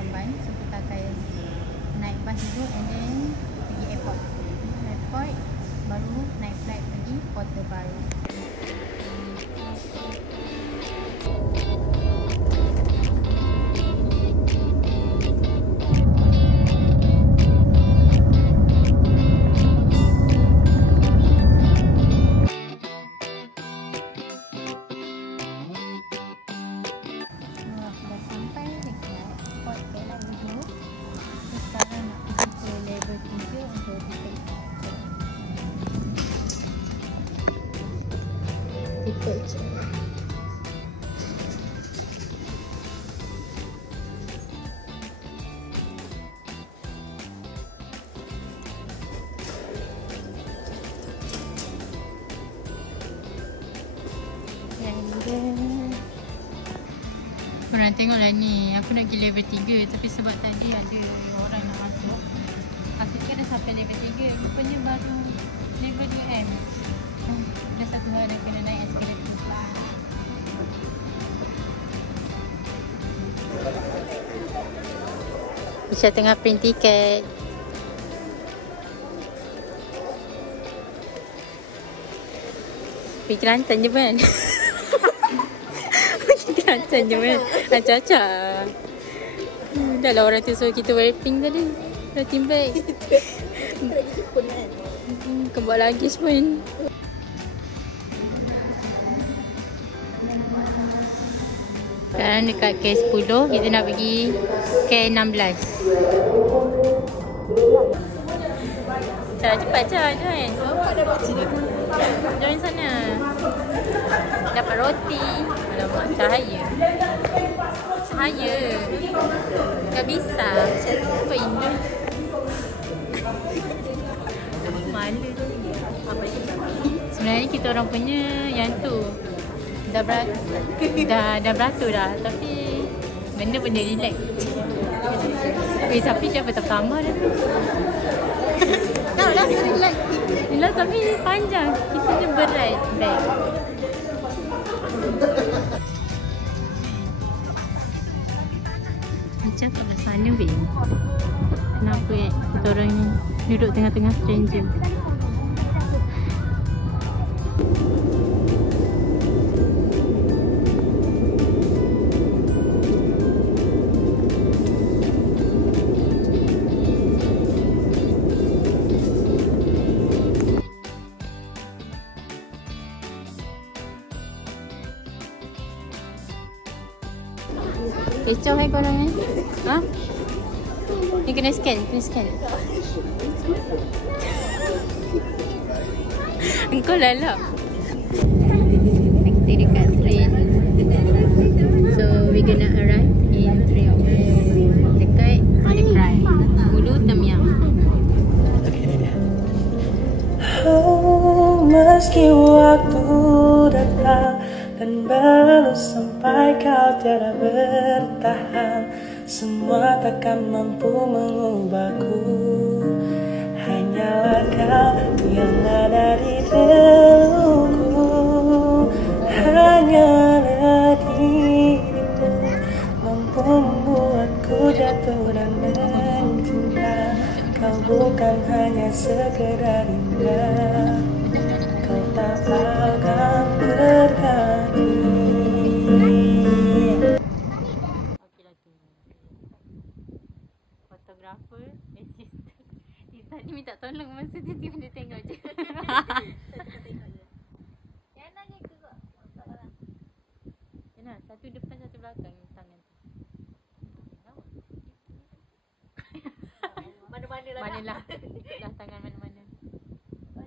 Seremban. So kita akan naik bas dulu and then pergi airport. Airport baru naik flight pergi Kota Baru. Korang tengoklah ni, aku nak pergi level 3 tapi sebab tadi ada orang nak masuk, aku kira dah sampai level 3, rupanya baru level 2M. Dah satu hari kena naik eskalator. Isha tengah print tiket. Pergi Kelantan je kan? Kelantan je kan? Acak-acak. Dah lah orang tu suruh kita wear pink tadi. Dah timbang. Kau bawa lagi pun. Sekarang dekat K10, kita nak pergi K16. Cepat je, join. Join sana. Dapat roti. Alamak, cahaya. Cahaya. Tak bisa. Apa ini? Malu. Sebenarnya kita orang punya yang tu dah beratur dah, tapi benda-benda relax. Tapi siapa tak tambah dah. Tak lah, relax. Yelah, tapi panjang. Kita je berat bag. Macam kat sana weh. Kenapa kita orang ni duduk tengah-tengah stranger? Kecoh korang ni. Ha? Ni kena scan, Engkau lalap. Kita dekat train. So we gonna arrive in 3 hours. Dekat Malacry, Hulu Tamiang. Oh, meski waktu datang dan belum sampai kau tiada bertahan, semua takkan mampu mengubahku. Hanyalah kau yang ada di relungku. Hanyalah dirimu mampu membuatku jatuh dan mencinta. Kau bukan hanya sekedar indah, kau tak akan berganti. Fotografer, assistant. Tadi minta tolong masa tu dia tengok je. Yang nanya ke kok? Yana, satu depan satu belakang tangan tu. Mana-mana lah. Manalah. Ikutlah tangan mana-mana.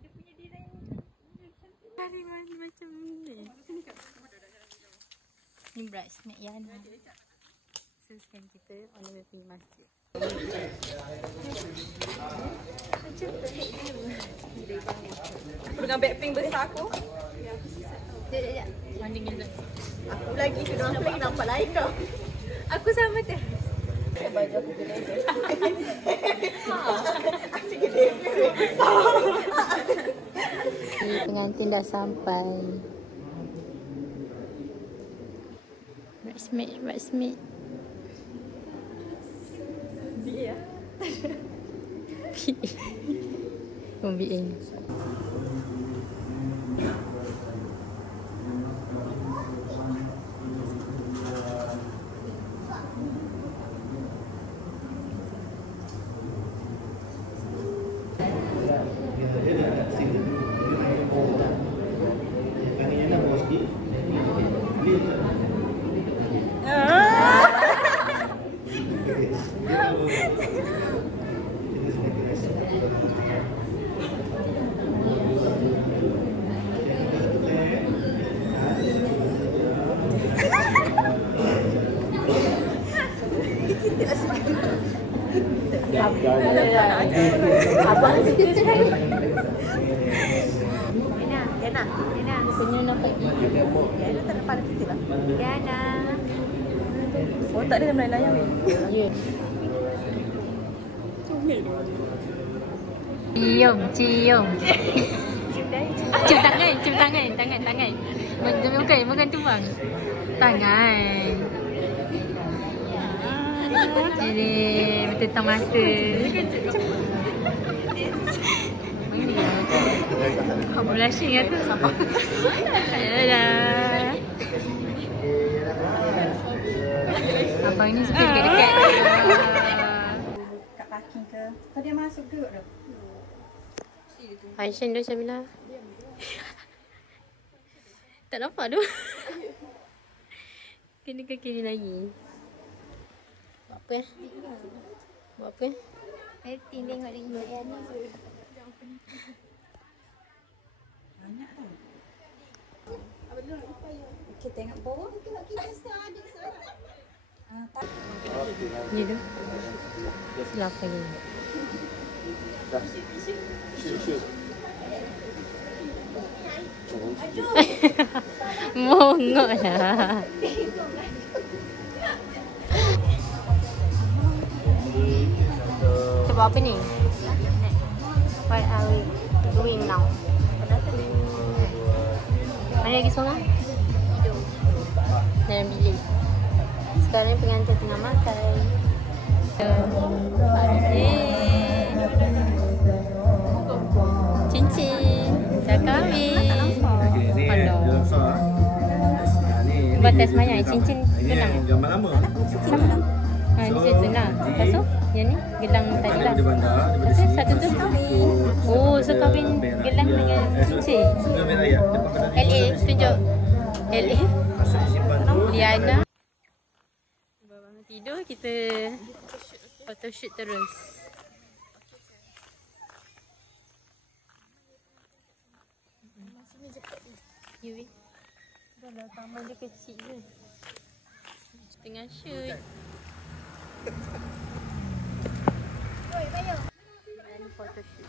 Dia punya design ni macam ni. Ni bridesmaid Yana. So sekarang kita on the way pergi masjid. Aku dengan bag pink besar aku. Sekejap. Mana gila? Aku lagi, kedua aku lagi nampak lain tau. Aku sama tu. Baju aku gila je. Asyik gede. Pengantin dah sampai. Bridesmaid. Kombi. Abang situ sekali. Diana. Punya nak pergi. Diana tak dapat kita lah. Diana. Oh tak ada layang-layang ni. Ya. Cium. Cium tangan. Bukan tumbang. Tangan. Jadi bertetang mata. Apa blushing kata? Ayolah. Abang ni suka dekat-dekat. Kat parking ke? Kau dia masuk ke dah? Aisyah dah Syamila. Tak nampak tu. Kena ke kiri lagi. Buat apa? Meeting tengok lagi. Banyak tau. Okey, tengok bawah. Ni tu. Selapa ni. Mongok lah. Kita buat apa ni? What are we doing now? Mana lagi seorang? Hidup dalam bilik. Sekarang pengantin tengah makan. Cincin dah kahwin. Alah. Batas mayang cincin tunang. Gambar lama. Sama. Ni je tunang. Lepas tu yang ni gelang tadi lah. Lepas tu satu tu. Oh, so kahwin gelang dengan cincin. Sudah merah ya. LA tunjuk. LA. Liana. Bangun tidur kita photoshoot terus. Yui. Dah tambah dia kecil je. Tengah shoot. Oi, bayo. Ini photoshoot.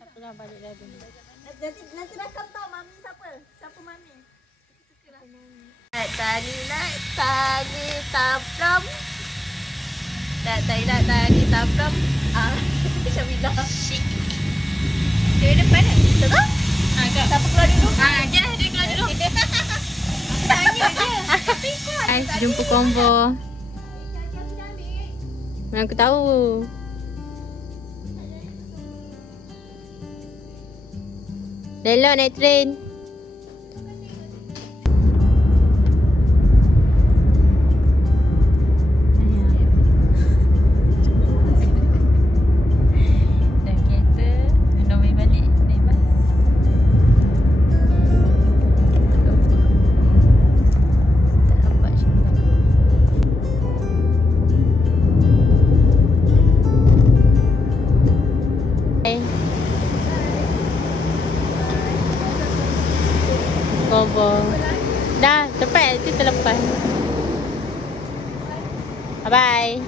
Apalah balik dah dulu. Nanti rakam tau mami siapa? Siapa mami? Tadi taplom. Tadi taplom. Syamila. Dia depan kan? Betul? Siapa keluar dulu? Dia keluar dulu. Tanya je. Ais jumpa combo. Mana aku tahu. Lelok naik train. Dah, cepat nanti terlepas. Bye bye.